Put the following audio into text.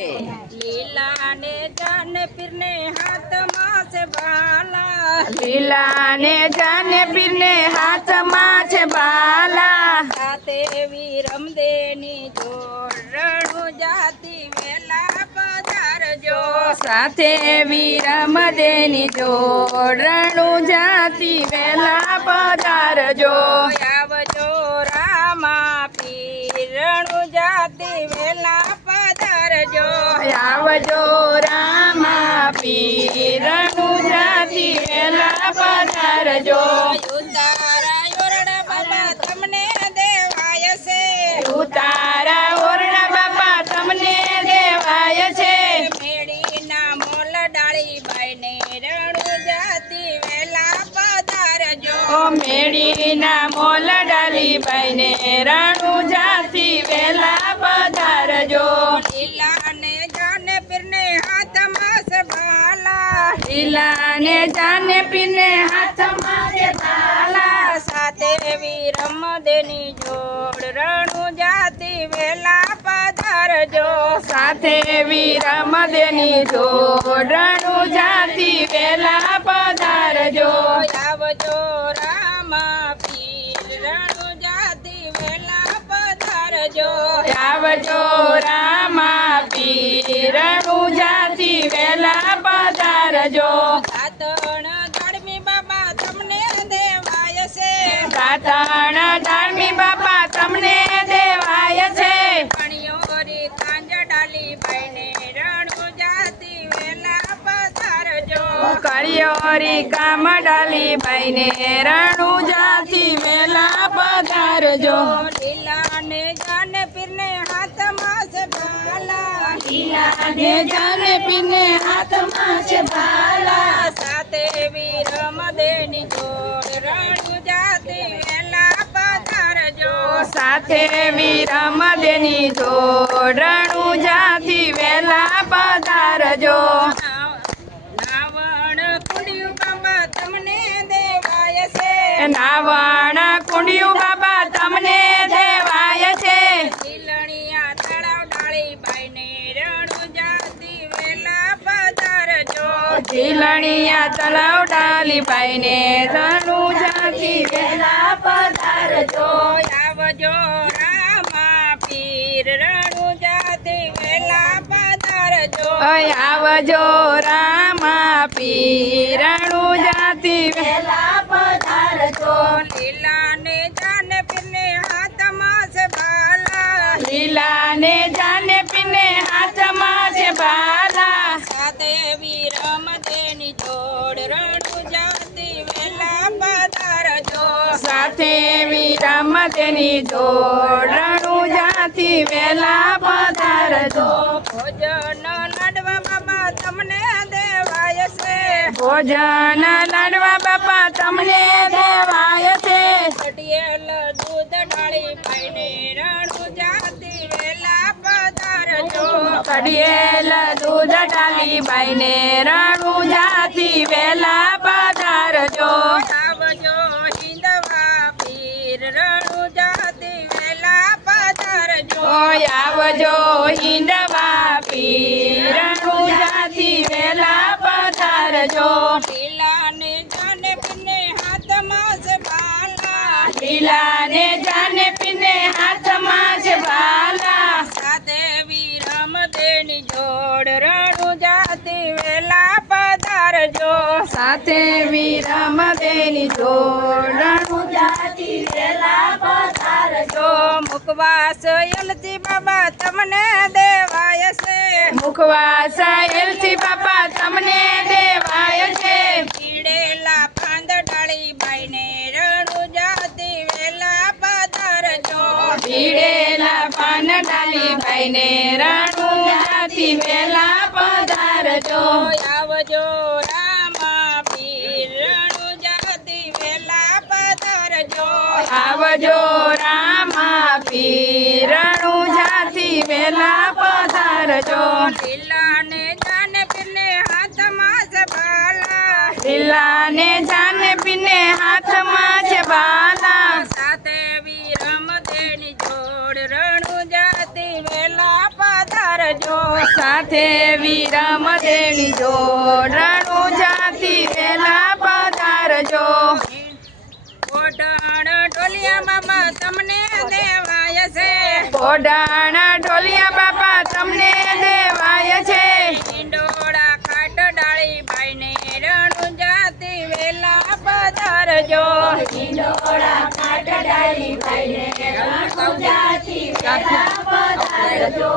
લીલા ને જાને પીરને હાથમાં છે બાલા, લીલા ને જાને પીરને હાથમાં છે બાલા, સાથે વિરમદેની જોડ રણું જાતિ વેલા પધારજો, સાથે વિરમદેની જોડ રણું જાતિ વેલા પધારજો, આવજો રામા પીર રણું જાતિ વેલા પધારજો, આવજો રામા પીર રણું જાતિ વેલા પધારજો, ઉતારા ઓરડા બાબા તમને દેવાય છે, ઉતારા ઓરડા બાપા તમને દેવાય છે, મેળીના મોલ ડાળી બાઈને રણું જાતિ વેલા પધારજો, મેળીના મોલ ડાલી બાઈને રણું જાતિ વેલા પધારજો, લીલા ને જાને પીરને હાથમાં છે બાલા, લીલા ને જાને પીરને હાથમાં છે બાલા, સાથે વિરમદેની જોડ રણું જાતિ વેલા પધારજો, સાથે વિરમદેની જોડ રણું જાતિ વેલા પધારજો, આવજો રામા પીર રણું જાતિ વેલા પધારજો, આવજો રામા પીર રણું જાતિ વેલા પધારજો, સાતણ ધર્મી બાબા તમને દેવાય છે, સાતણ ધાર્મી બાપા તમને દેવાય છે, કણિયોરી કાંજ ડાલી બાઈને રણું જાતિ વેલા પધારજો, કળિયોરી કામ ડાલી બાઈને રણું જાતિ વેલા પધારજો, લીલા ને જાને પીરને હાથમાં છે બાલા, લીલા ને જાને પીરને હાથમાં છે બાલા, સાથે વિરમદેની જોડ રણું જાતિ વેલા પધારજો, સાથે વિરમદેની જોડ રણું જાતિ વેલા પધારજો, નાવણ કુંડિયું બાબા તમને દેવાય છે, નાવણ કુંડિયું બાબા તમને દેવાય છે, લીલણિયા તળાવ ડાળી બાઈને રણું જાતિ વેલા પધારજો, ઝીલણિયા તલાવ ડાલી બાઈને રણું જાતિ વેલા પધારજો, આવજો રામા પીર રણું જાતિ વેલા પધારજો, આવજો રામા પીર રણું જાતિ વેલા પધારજો, લીલા ને જાને પીરને હાથમાં છે બાલા, લીલા ને જાને પીને હાથમાં છે બાલા, સાથે વિરમદેની જોડ રણું જાતિ વેલા પધારજો, સાથે વિરમદેની જોડ રણું જાતિ વેલા પધારજો, ભોજન લાડવા બાબા તમને દેવાય છે, ભોજન લાડવા બાપા તમને દેવાય છે, ઘટિયેલ દૂધ ડાળી પાઈને રણું જાતિ વેલા પધારજો, કડિયેલ દૂધ ડાલી બાઈને રણું જાતિ વેલા પધારજો, આવજો હિંદવા પીર રણું જાતિ વેલા પધારજો, આવજો હિંદવા પીર રણું જાતિ વેલા પધારજો, લીલા ને જાને પીને હાથમાં છે બાલા, લીલા ને જાને પીને હાથમાં છે બાલા, સાથે વિરમદેની જોડ રણું જાતિ વેલા પધારજો, સાથે વિરમદેની જોડ રણું જાતિ વેલા પધારજો, મુખવાસ એલથી બાબા તમને દેવાય છે, મુખવાસ એલથી બાપા તમને દેવાય છે, પીડેલા પાંદ ડાળી બાઈને રણું જાતિ વેલા પધારજો, પીડેલા પાન ડાલી બાઈને રણું જાતિ વેલા પધારજો, આવજો રામા પીર રણું જાતિ વેલા પધારજો, આવજો રામા પીર રણું જાતિ વેલા પધારજો, લીલા ને જાને પીરને હાથમાં છે બાલા, લીલા ને જાને પીને હાથમાં છે બાલા, સાથે વિરમદેની જોડ રણું જાતિ વેલા પધારજો, સાથે વિરમ દેવની જોડ રણુજાથી વેલા પધારજો ઓઢણ ઢોલિયા બાબા તમને દેવાય છે ઓઢાણા ઢોલિયા બાપા તમને દેવાય છે ઈંડોળા ખાટ ડાળી ભાઈને રણુજાથી વેલા પધારજો ઈંડોળા ખાટ ડાળી ભાઈને રણુજાથી વેલા પધારજો